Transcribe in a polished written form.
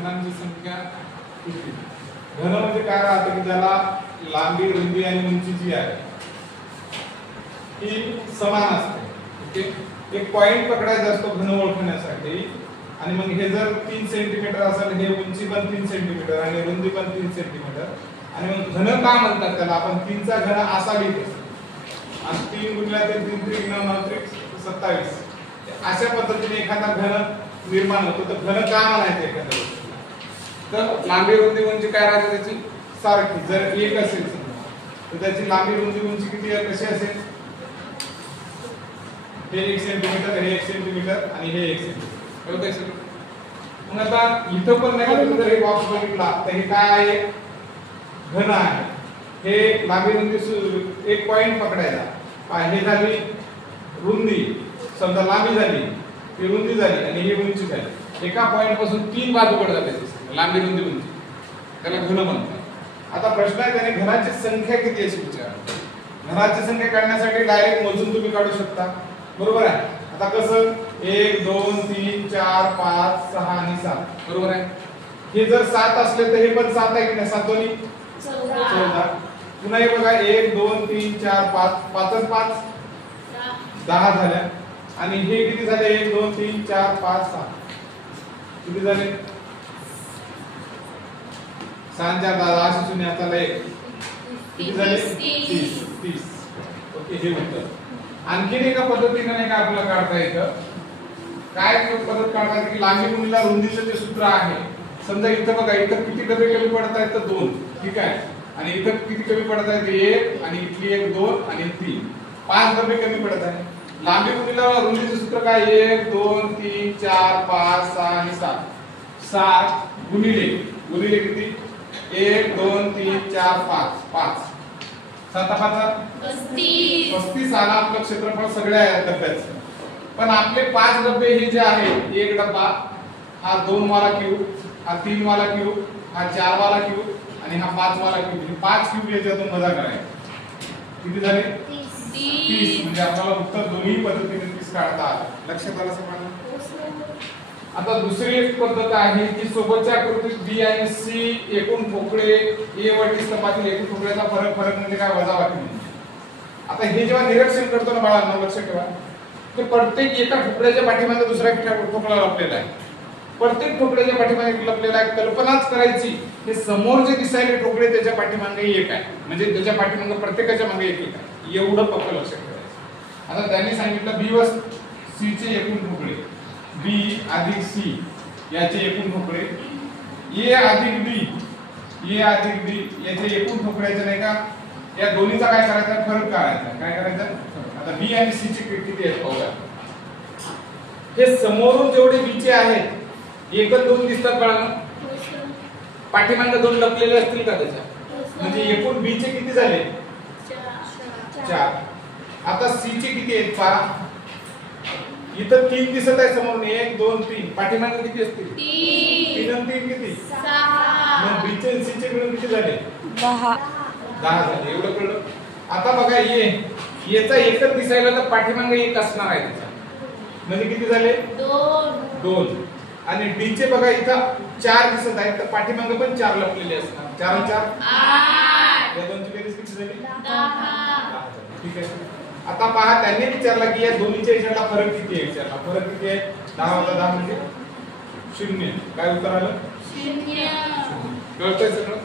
घनांची संख्या किती? घन म्हणजे काय राहतं की ज्याला लांबी, रुंदी आणि उंची जी आहे ही समान असते. ओके, एक पॉइंट पकडायचा असतो घन ओळखण्यासाठी. आणि मग हे जर 3 सेंटीमीटर असेल, हे उंची पण 3 सेंटीमीटर आणि रुंदी पण 3 सेंटीमीटर. आणि मग घन का म्हणतात त्याला? आपण 3 चा घन असा लिहित असतो आणि 3 गुणिले 3 3 9 3 27 अशा पद्धतीने एखादा घन निर्माण होतो. तर घन का म्हणायचं एखाद्या गोष्टीला? तर लांबी, रुंदी, उंची काय राहते त्याची सारखी. जर एक असेल तर त्याची लांबी, रुंदी, उंची किती आहे, कशी असेल? हे 1 सेंटीमीटर, हे 1 सेंटीमीटर आणि हे 1 सेंटीमीटर. कळतंय सगळं? मग आता इथं पण नाही का, जर हे बॉक्स बघितला तर हे काय आहे? घन आहे. हे लांबी, रुंदी एक पॉइंट पकडायचा. हे झाली रुंदी, समजा लांबी झाली, ही रुंदी झाली आणि ही उंची झाली. एका पॉइंट पासून 3 बाजूकडे जाते लांबी, रुंदी, उंची. त्याला घन म्हणतात. आता प्रश्न आहे त्याने घनाची संख्या किती अशी विचारली. घनाची संख्या काढण्यासाठी डायरेक्ट मोजून तुम्ही काढू शकता, बरोबर आहे. आता कसं? 1 2 3 4 5 6 आणि 7, बरोबर आहे. हे जर 7 असले तर हे पण 7 आहे की नाही? 7 दोन्ही 14. पुन्हा हे बघा 1 2 3 4 5 5 5 10 झाल्या. आणि हे किती झाले? 1 2 3 4 5 6 किती झाले? 6 4 10 अशी शून्य आता किती झाले? 30. ओके, हे उत्तर. आणखीन एका पद्धतीने नाही का आपल्याला काढता येतं. काय पद्धत काढता येते की लांबी गुणिले रुंदीचं जे सूत्र आहे. समजा इथं बघा, इथं किती डबे कमी पडत आहेत? तर 2, ठीक आहे. आणि इथं किती कमी पडत आहेत? 1 आणि इथली 1 2 आणि 3 5 डबे कमी पडत आहे. लांबी गुणिले रुंदीचं सूत्र काय? 1 2 3 4 5 6 आणि 7. 7 गुणिले किती? 1 2 3 4 5 5 7 5 35 आला आपलं क्षेत्रफळ सगळ्या डब्याचं. पण आपले 5 डबे हे जे आहेत, एक डब्बा हा 2 वाला क्यूब, हा 3 वाला क्यूब, हा 4 वाला क्यूब आणि हा 5 वाला क्यूब. हे 5 क्यूब याच्यातून वजा करायचे. किती झाले? 30. म्हणजे आपल्याला उत्तर दोन्ही पद्धतीने 30 काढता आलं. लक्षात आलं सगळ्यांना? आता दुसरी एक पद्धत आहे की सोबतच्या आकृतीत बी आणि सी एकूण ठोकळे ए वटी स्तंभातील एकूण ठोकळ्याचा फरक म्हणजे काय? वजाबाकी म्हणजे. आता हे जेव्हा निरीक्षण करतो ना बाळांनो, लक्ष ठेवा, की प्रत्येक एका ठोकळ्याच्या पाठीमागे दुसरा ठोकळा लपलेला आहे. प्रत्येक ठोकळ्याच्या पाठीमागे लपलेला आहे. कल्पनाच करायची हे समोर जे दिसायले ठोकळे त्याच्या पाठीमागे एक आहे, म्हणजे त्याच्या पाठीमागे प्रत्येकाच्या मागे एक आहे. एवढं फक्त लक्षात ठेवायचं. आता त्यांनी सांगितलं बी व सी चे एकूण ठोकळे, बी अधिक सी याचे एकूण ठोकळे, ए अधिक डी याचे एकूण ठोकळ्याचे नाही का, या दोन्हीचा काय करायचा? फरक काढायचा. काय करायचा? आता बी आणि सी चे किती आहेत पाहूया. हे समोरून जेवढे बी चे आहेत, 1 आणि 2 दिसतात बाळांनो. पाठीमागे 2 लपलेले असतील का त्याच्या? म्हणजे एकूण बी चे किती झाले? 4. आता सी चे किती आहेत पहा. इथं 3 दिसत आहे समोरून, 1 2 3. पाठीमागे किती असतील? 3 आणि 3 किती? 6. मग बी चे आणि सी चे मिळून किती झाले? 10 झाले. एवढं कळलं. आता बघा याचा एकच दिसायला तर पाठीमागे 1 असणार आहे त्याचा, म्हणजे किती झाले? 2. आणि डी चे बघा इथं 4 दिसत आहेत, तर पाठीमागे पण 4 लपलेले असणार. 4 आणि 4 8. या दोनची बेरीज किती झाली? 10. ठीक आहे. आता पहा, त्यांनी विचारला की या दोन्हीच्या याच्यातला फरक किती आहे विचारला. फरक किती आहे? 10 वजा 10 म्हणजे 0. काय उत्तर आलं? 0. कळतंय सगळं?